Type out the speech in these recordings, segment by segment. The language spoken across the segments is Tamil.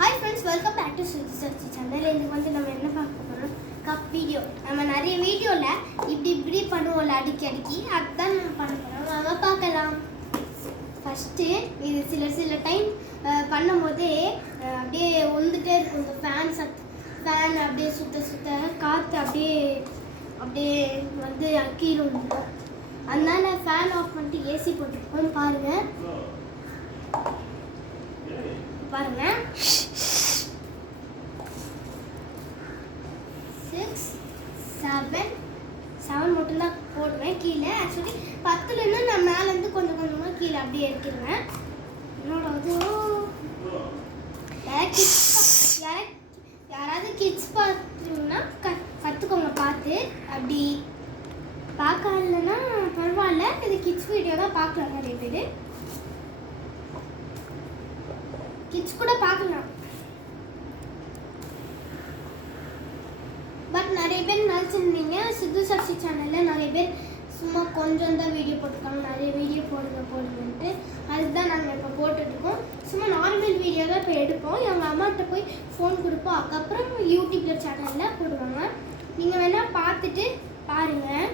Hi friends, welcome back to Suji Search channel. இன்னைக்கு வந்து நம்ம என்ன பார்க்க போறோம்? Cup video. நம்ம நிறைய வீடியோல இப்படி பண்ணுவோம்ல அடிக்கடி அதான் நம்ம பண்ண போறோம். வாங்க பார்க்கலாம். ஃபர்ஸ்ட் இது சில டைம் பண்ணும்போதே அப்படியே ஒந்துட்டே இருக்கும். இந்த ஃபேன் அப்படியே சுத்த காத்து அப்படியே வந்து கீழே விழுந்துடும். அதனால ஃபேன் ஆஃப் பண்ணிட்டு ஏசி போட்டுருக்கோம். பாருங்க 7 மட்டும்தான் போடுவேன் கீழே. ஆக்சுவலி 10லேருந்து நான் மேலேருந்து கொஞ்சமாக கீழே அப்படியே எடுக்கிறேன். என்னோட யாராவது கிட்ஸ் பார்த்தீங்கன்னா கற்றுக்கோங்க பார்த்து. அப்படி பார்க்கலன்னா பரவாயில்ல, இது கிட்ஸ் வீடியோ தான் பார்க்கலாம். நிறைய பேர் கிட்ஸ் கூட பார்க்கலாம். பட் நிறைய பேர் நினச்சிருந்தீங்க சித்து சக்தி சேனலில் நிறைய பேர் சும்மா கொஞ்சம் தான் வீடியோ போட்டிருக்காங்க, நிறைய வீடியோ போடுங்கன்ட்டு. அதுதான் நாங்கள் இப்போ போட்டுட்ருக்கோம். சும்மா நார்மல் வீடியோ தான் இப்போ எடுப்போம். எங்கள் அம்மாட்ட போய் ஃபோன் கொடுப்போம். அதுக்கப்புறம் யூடியூப்ல சேனலில் போடுவாங்க. நீங்கள் வேணால் பார்த்துட்டு பாருங்கள்.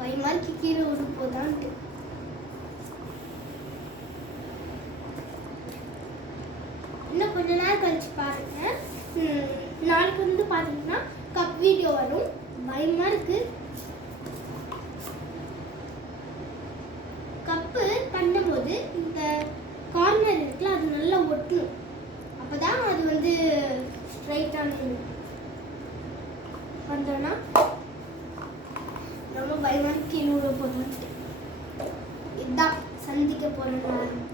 பயமாருக்கு கீழே ஒரு போதான்ட்டு. இன்னும் கொஞ்ச நேரம் கழிச்சு பாருங்க. நாளைக்கு வந்து பார்த்தீங்கன்னா கப் வீடியோ வரும். பயமா இருக்கு. கப்பு பண்ணும்போது இந்த கார்னர் இருக்குல்ல, அது நல்லா ஒட்டணும். அப்பதான் அது வந்து ஸ்ட்ரைட்டான வந்தோன்னா ரொம்ப பயமா இருக்கு. கீழே போதும். இதுதான் சந்திக்க போறேன்.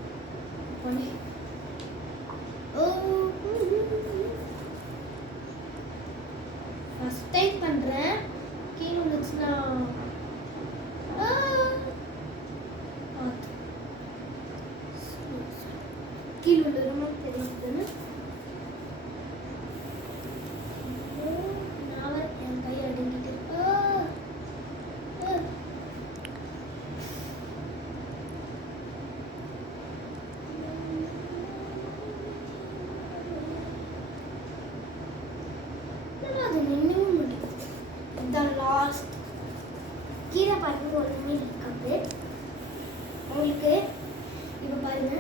ஃபர்ஸ்ட் டைம் பண்றேன். கீழே வந்துச்சுன்னா கீழே விழுறமா தெரியுதுன்னு நான் என் கை அடங்கிட்டு லாஸ்ட் கீழே பாருங்க. ஒரு கப்பு உங்களுக்கு இப்போ பாருங்க.